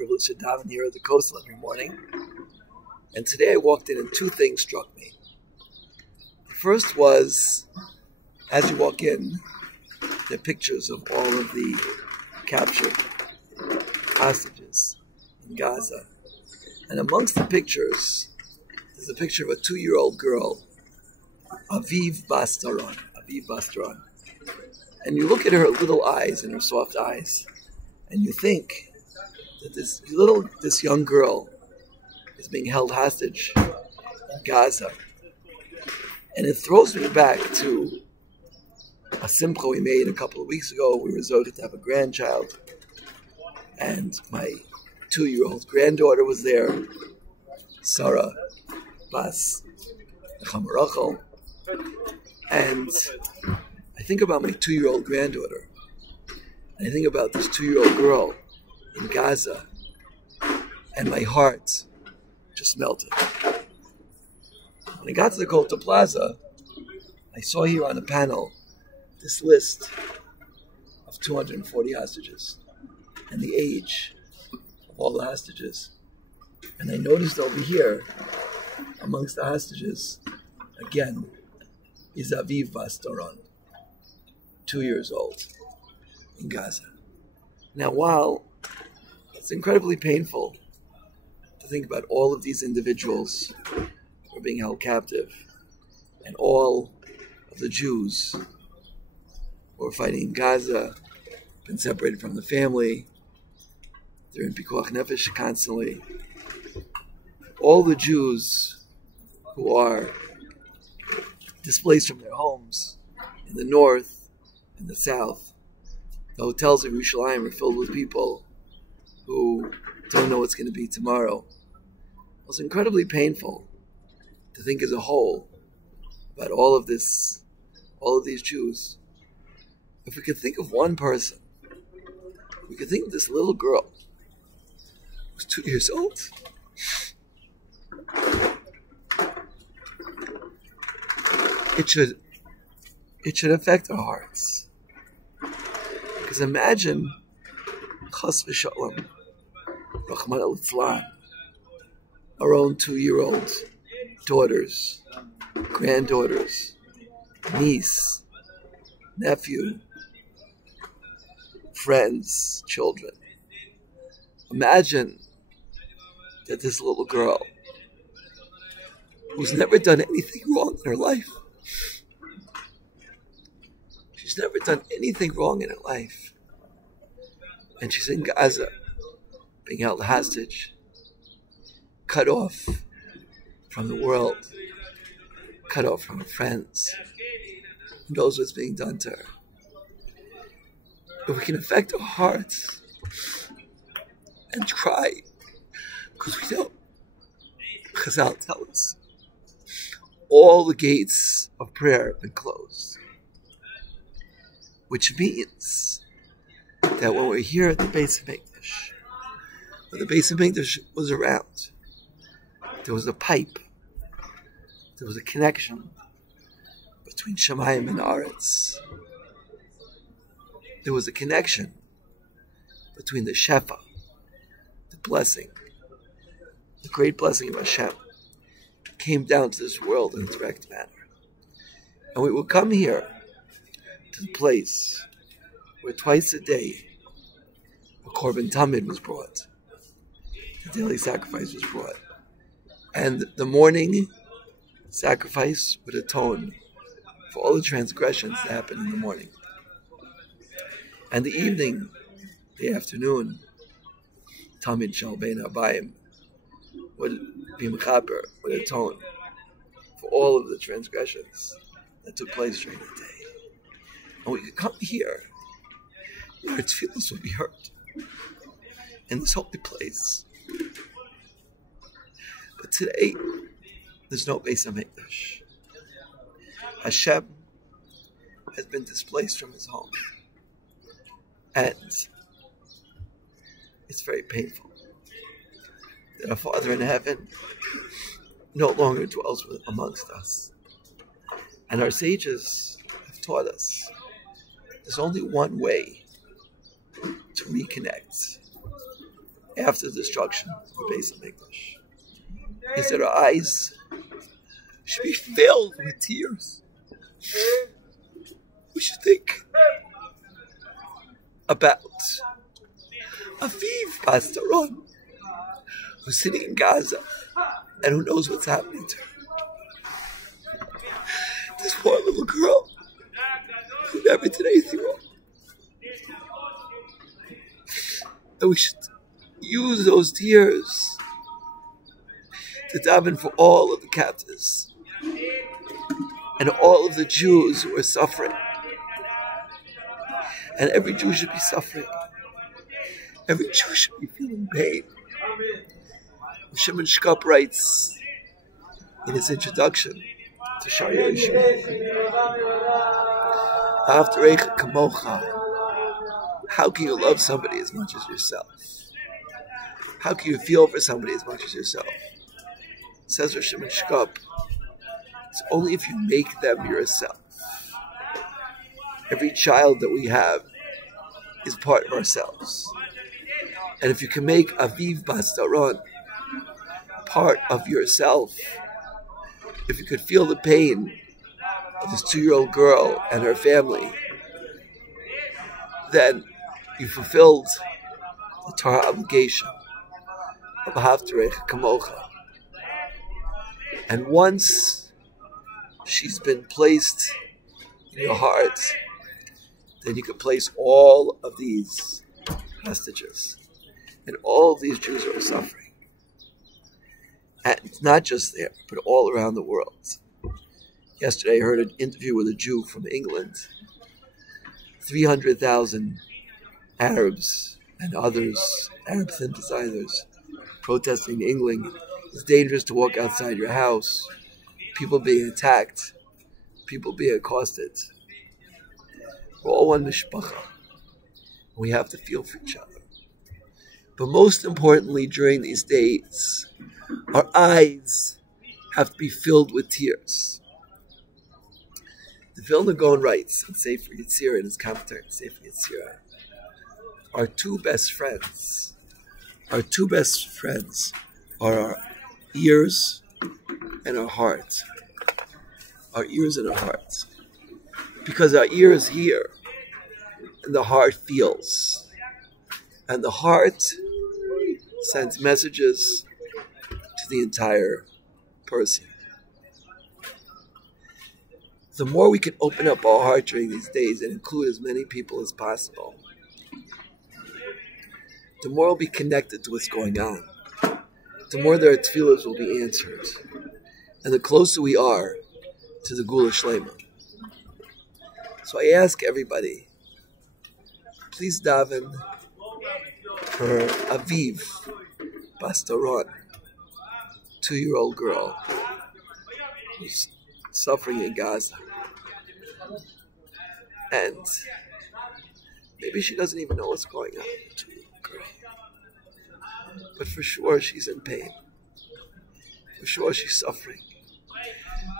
privilege to Daven here at the coastal every morning. And today I walked in and two things struck me. The first was, as you walk in, there are pictures of all of the captured hostages in Gaza. And amongst the pictures, there's a picture of a 2-year-old girl, Aviv Doron. And you look at her little eyes and her soft eyes, and you think that this young girl is being held hostage in Gaza. And it throws me back to a simcha we made a couple of weeks ago. We were zocheh to have a grandchild, and my 2-year-old granddaughter was there, Sarah Bas Chamarachel. And I think about my 2-year-old granddaughter, and I think about this 2-year-old girl in Gaza, and my heart just melted. When I got to the Kota Plaza, I saw here on the panel this list of 240 hostages and the age of all the hostages. And I noticed over here, amongst the hostages, again, is Aviv Doron, 2 years old, in Gaza. Now, while it's incredibly painful to think about all of these individuals who are being held captive, and all of the Jews who are fighting in Gaza, been separated from the family, they're in Pikuach Nefesh constantly, all the Jews who are displaced from their homes in the north, in the south, the hotels of Yerushalayim are filled with people who don't know what's going to be tomorrow. It was incredibly painful to think as a whole about all of these Jews. If we could think of one person, we could think of this little girl who's 2 years old. It should affect our hearts. Because imagine, Chas v'shalom, Rachmana litzlan, our own 2-year-old daughters, granddaughters, niece, nephew, friends, children. Imagine that this little girl, who's never done anything wrong in her life, she's never done anything wrong in her life, and she's in Gaza, being held hostage, cut off from the world, cut off from her friends, who knows what's being done to her. If we can affect our hearts and cry, because we know, Chazal tell us, all the gates of prayer have been closed. Which means that when we're here at the Beis HaMikdash, when the Beis HaMikdash was around, there was a pipe, there was a connection between Shamayim and Aretz. There was a connection between the Shefa, the blessing, the great blessing of Hashem, came down to this world in a direct manner. And we will come here to the place where twice a day a Korban Tamid was brought. The daily sacrifice was brought. And the morning sacrifice would atone for all the transgressions that happened in the morning. And the evening, the afternoon, Tamid Shal Bein Habayim would be mechaper, would atone for all of the transgressions that took place during the day. And we could come here, where its feelings would be heard, in this holy place. But today, there's no Beis HaMikdash. Hashem has been displaced from his home. And it's very painful that our Father in heaven no longer dwells amongst us. And our sages have taught us there's only one way to reconnect after the destruction of the base of English is that our eyes should be filled with tears. We should think about Aviv Bas Doron, who's sitting in Gaza and who knows what's happening to her. This poor little girl who never did anything wrong. And we should use those tears to daven for all of the captives and all of the Jews who are suffering. And every Jew should be suffering. Every Jew should be feeling pain. Shimon Shkop writes in his introduction to Shaya Yeshua, after Eicha Kamocha, how can you love somebody as much as yourself? How can you feel for somebody as much as yourself? Says Rosh Shimon Shkop, it's only if you make them yourself. Every child that we have is part of ourselves. And if you can make Aviv Bas Doron part of yourself, if you could feel the pain of this 2-year-old girl and her family, then you fulfilled the Torah obligation of Ahavta Kamocha. And once she's been placed in your heart, then you can place all of these hostages and all of these Jews who are suffering. And it's not just there, but all around the world. Yesterday I heard an interview with a Jew from England. 300,000 Arabs and others, Arab synthesizers, protesting in England. It's dangerous to walk outside your house. People being attacked. People being accosted. We're all one mishpacha. We have to feel for each other. But most importantly, during these days, our eyes have to be filled with tears. The Vilna Gaon writes in Sefer Yetzirah, in his commentary on Sefer Yetzirah, our two best friends are our ears and our heart. Our ears and our hearts. Because our ears hear and the heart feels. And the heart sends messages to the entire person. The more we can open up our heart during these days and include as many people as possible, the more we'll be connected to what's going on. The more their tefillahs will be answered. And the closer we are to the Gula Shlema. So I ask everybody, please daven for Aviv Bas Doron, 2-year-old girl who's suffering in Gaza. And maybe she doesn't even know what's going on. But for sure she's in pain. For sure she's suffering.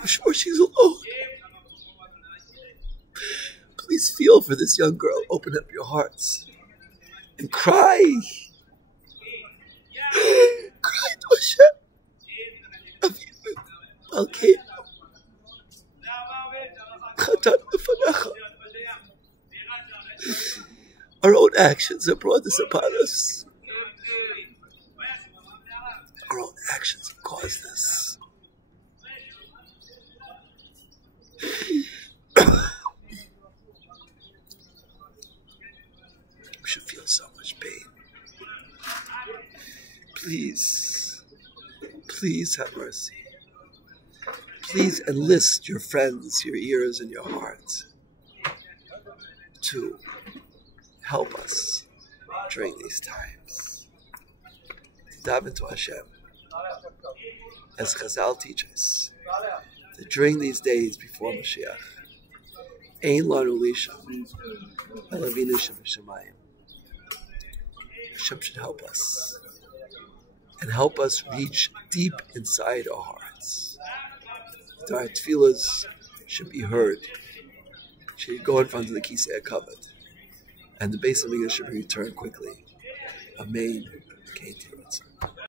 For sure she's alone. Please feel for this young girl. Open up your hearts. And cry. Cry to Hashem. Okay. Our own actions have brought this upon us. Our own actions have caused this. We should feel so much pain. Please, please have mercy. Please enlist your friends, your ears, and your heart to help us during these times. Daven to Hashem, as Chazal teach us, that during these days before Mashiach, Ein lanu lisham, el Avinu shebashamayim. Hashem should help us, and help us reach deep inside our hearts. That our tefillahs should be heard, should go in front of the Kisei HaKavod, and the base of English should be returned quickly. Amen. okay, Terence.